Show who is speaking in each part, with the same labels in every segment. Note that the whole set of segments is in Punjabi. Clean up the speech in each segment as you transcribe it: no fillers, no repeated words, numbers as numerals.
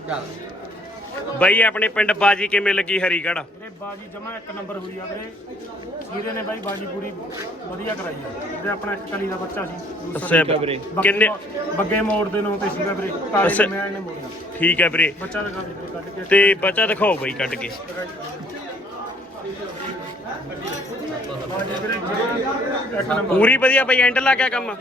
Speaker 1: ਬਾਈ ਆਪਣੇ ਪਿੰਡ ਬਾਜੀ ਕਿਵੇਂ ਲੱਗੀ ਹਰੀਗੜ੍ਹ?
Speaker 2: ਵੀਰੇ ਬਾਜੀ ਜਮਾ ਇੱਕ ਨੰਬਰ ਹੋਈ ਆ ਵੀਰੇ। ਵੀਰੇ ਨੇ ਬਾਈ ਬਾਜੀ ਪੂਰੀ ਵਧੀਆ ਕਰਾਈ ਆ ਵੀਰੇ। ਆਪਣਾ ਇੱਕ ਕਲੀ ਦਾ ਬੱਚਾ ਸੀ।
Speaker 1: ਅੱਛਾ ਵੀਰੇ ਕਿੰਨੇ
Speaker 2: ਬੱਗੇ ਮੋੜ ਦੇ ਨਾਂ ਤੇ ਸੀਗਾ ਵੀਰੇ। ਤਾਰੇ ਦੇ ਮੈਨ ਨੇ ਮੋੜਿਆ।
Speaker 1: ਠੀਕ ਹੈ ਵੀਰੇ।
Speaker 2: ਬੱਚਾ ਦਿਖਾ ਦੇ ਵੀਰੇ ਕੱਢ ਕੇ।
Speaker 1: ਤੇ ਬੱਚਾ ਦਿਖਾਓ ਬਾਈ ਕੱਢ ਕੇ। ਪੂਰੀ ਵਧੀਆ ਬਾਈ ਐਂਡ ਲਾ ਗਿਆ ਕੰਮ।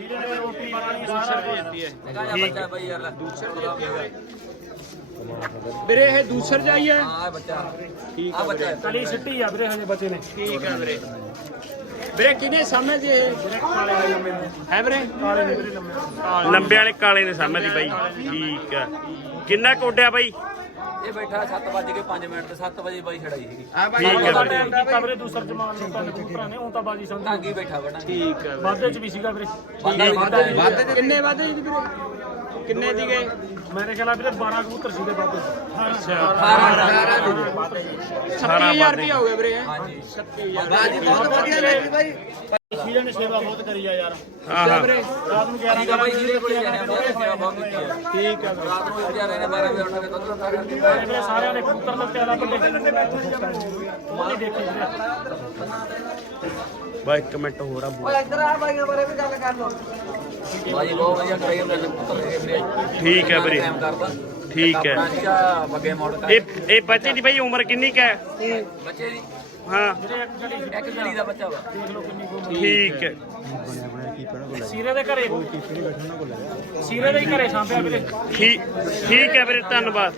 Speaker 2: ਵੀਰੇ ਇਹ ਦੂਸਰ ਜਾਈਏ।
Speaker 3: ਹਾਂ ਬੱਚਾ ਠੀਕ ਆ ਬੱਚਾ
Speaker 2: ਕਲੀ ਸਿੱਟੀ ਆ ਵੀਰੇ ਹਜੇ ਬੱਚੇ ਨੇ।
Speaker 1: ਠੀਕ ਹੈ ਵੀਰੇ।
Speaker 2: ਵੀਰੇ ਕਿਹਨੇ ਸਾਹਮਣੇ ਜੀ ਇਹ ਕਾਲੇ ਦੇ ਲੰਮੇ
Speaker 1: ਹੈ ਵੀਰੇ?
Speaker 2: ਕਾਲੇ ਨੇ ਵੀਰੇ ਲੰਮੇ।
Speaker 1: ਲੰਬੇ ਵਾਲੇ ਕਾਲੇ ਨੇ ਸਾਹਮਣੇ ਦੀ ਬਾਈ। ਠੀਕ ਹੈ। ਕਿੰਨਾ ਕੋਡਿਆ ਬਾਈ?
Speaker 3: ਇਹ ਬੈਠਾ 7:05 ਤੇ 7 ਵਜੇ ਬਾਈ ਛੜਾਈ ਸੀਗੀ।
Speaker 1: ਠੀਕ ਹੈ ਵੀਰੇ।
Speaker 2: ਕੀਤਾ ਵੀਰੇ ਦੂਸਰ ਜਮਾਨ ਨੂੰ ਤਾਂ ਕਬੂਤਰਾਂ ਨੇ ਉਹ ਤਾਂ ਬਾਜੀ ਸਮਝ
Speaker 3: ਟਾਂਗੀ ਬੈਠਾ ਬਣਾ।
Speaker 1: ਠੀਕ ਹੈ।
Speaker 2: ਵਾਧੇ ਚ ਵੀ ਸੀਗਾ ਵੀਰੇ।
Speaker 3: ਵਾਧੇ
Speaker 2: ਕਿੰਨੇ ਵਾਧੇ ਜੀ ਵੀਰੇ? ਕਿੰਨੇ ਸੀਗੇ? ਮੇਰੇ ਖਿਆਲ ਵੀਰੇ 12 ਕਬੂਤਰ ਸੀਗੇ ਵਾਧੇ।
Speaker 1: ਅੱਛਾ
Speaker 2: 36000 ਰੁਪਏ ਹੋ ਗਏ ਵੀਰੇ।
Speaker 3: ਹਾਂਜੀ
Speaker 2: 36000
Speaker 3: ਬਾਜੀ ਬਹੁਤ ਵਧੀਆ ਲੱਗੀ ਬਾਈ।
Speaker 2: ਸੀਜ਼ਨ ਨੇ ਸੇਵਾ ਬਹੁਤ ਕਰੀ ਆ ਯਾਰ।
Speaker 1: ਹਾਂ ਹਾਂ
Speaker 2: ਰਾਤ ਨੂੰ 11
Speaker 3: ਠੀਕ ਆ ਬਾਈ ਜਿਹਦੇ ਕੋਲੇ ਜਾਣਾ ਬਹੁਤ ਸੇਵਾ ਬਹੁਤ ਕੀਤੀ ਆ।
Speaker 2: ਠੀਕ ਆ
Speaker 3: ਰਾਤ ਨੂੰ ਵਿਚਾਰੇ ਨੇ 12 ਵਜੇ ਉੱਠ ਕੇ ਦੁੱਧ ਦਾ ਕਰਕੇ
Speaker 2: ਵੀਰੇ ਸਾਰਿਆਂ ਨੇ ਕਬੂਤਰ ਲੱਤੇ ਵਾਲਾ ਵੱਡੇ ਉਹ ਨਹੀਂ ਦੇਖੀ ਵੀਰੇ।
Speaker 1: ਬਾਈ ਇੱਕ ਮਿੰਟ ਹੋਰ ਆ ਬੋਲ।
Speaker 3: ਇੱਧਰ ਆ ਬਾਈਆਂ ਬਾਰੇ ਵੀ ਗੱਲ ਕਰ ਲਓ। ਬਾਜੀ ਬਹੁਤ ਵਧੀਆ ਕਰਾਈ ਉਹਨੇ ਪੁੱਤਰ ਦੇ ਵੀਰੇ।
Speaker 1: ਠੀਕ ਹੈ ਵੀਰੇ।
Speaker 3: ਟਾਈਮ ਕਰਦਾ
Speaker 1: ਠੀਕ ਹੈ।
Speaker 3: ਆਪਣਾ ਬੱਗੇ ਮੋੜ ਕਰ
Speaker 1: ਇਹ ਬੱਚੇ ਦੀ ਬਾਈ ਉਮਰ ਕਿੰਨੀ ਕੁ ਹੈ?
Speaker 3: ਬੱਚੇ ਦੀ
Speaker 1: ਹਾਂ
Speaker 3: ਇੱਕ ਗਲੀ ਦਾ ਬੱਚਾ ਵਾ।
Speaker 2: ਦੇਖ ਲਓ ਕਿੰਨੀ ਕੁ
Speaker 1: ਠੀਕ ਹੈ।
Speaker 2: ਸੀਰੇ ਦੇ ਘਰੇ ਸੀਰੇ ਦੇ ਹੀ ਘਰੇ ਸਾਂਭਿਆ ਵੀਰੇ।
Speaker 1: ਠੀਕ ਹੈ ਵੀਰੇ ਧੰਨਵਾਦ।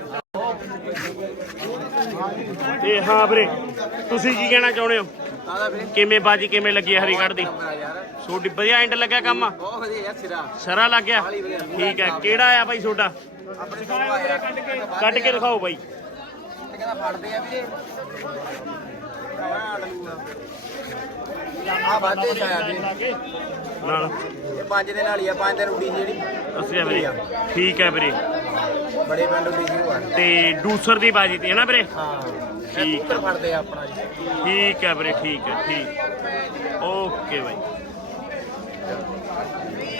Speaker 1: ਤੇ ਹਾਂ ਵੀਰੇ ਤੁਸੀਂ ਕੀ ਕਹਿਣਾ ਚਾਹੁੰਦੇ ਹੋ? ਕਿਵੇਂ ਬਾਜੀ ਕਿਵੇਂ ਲੱਗੀ ਹਰੀਗੜ੍ਹ ਦੀ? ਤੁਹਾਡੀ ਵਧੀਆ ਐਂਡ ਲੱਗਿਆ ਕੰਮ?
Speaker 3: ਬਹੁਤ ਵਧੀਆ ਯਾਰ ਸਿਰਾ
Speaker 1: ਸਰਾ ਲੱਗ ਗਿਆ। ਠੀਕ ਹੈ। ਕਿਹੜਾ ਆ ਬਾਈ ਤੁਹਾਡਾ? ਕੱਢ ਕੇ ਦਿਖਾਓ ਬਾਈ।
Speaker 3: ਕਹਿੰਦਾ ਫੜਦੇ ਆ ਵੀਰੇ। ਆ ਵਾਧੇ ਚ ਆਇਆ ਵੀਰੇ।
Speaker 1: ਨਾਲ
Speaker 3: ਇਹ 5 ਦੇ ਨਾਲ ਹੀ ਆ। 5 ਦਿਨ ਉੱਡੀ ਜਿਹੜੀ
Speaker 1: ਅੱਛਾ ਵੀਰੇ। ਠੀਕ ਹੈ ਵੀਰੇ।
Speaker 3: ਬੜੇ ਪਿੰਡ ਉੱਡੀ ਸੀ ਉਹ।
Speaker 1: ਤੇ ਦੂਸਰ ਦੀ ਬਾਜੀ ਤੇ ਹੈ ਨਾ ਵੀਰੇ?
Speaker 3: ਹਾਂ
Speaker 1: ਠੀਕ
Speaker 3: ਕਬੂਤਰ ਫੜਦੇ ਆ ਆਪਣਾ ਜੀ।
Speaker 1: ਠੀਕ ਹੈ ਵੀਰੇ। ਠੀਕ ਹੈ। ਠੀਕ ਓਕੇ ਬਾਈ।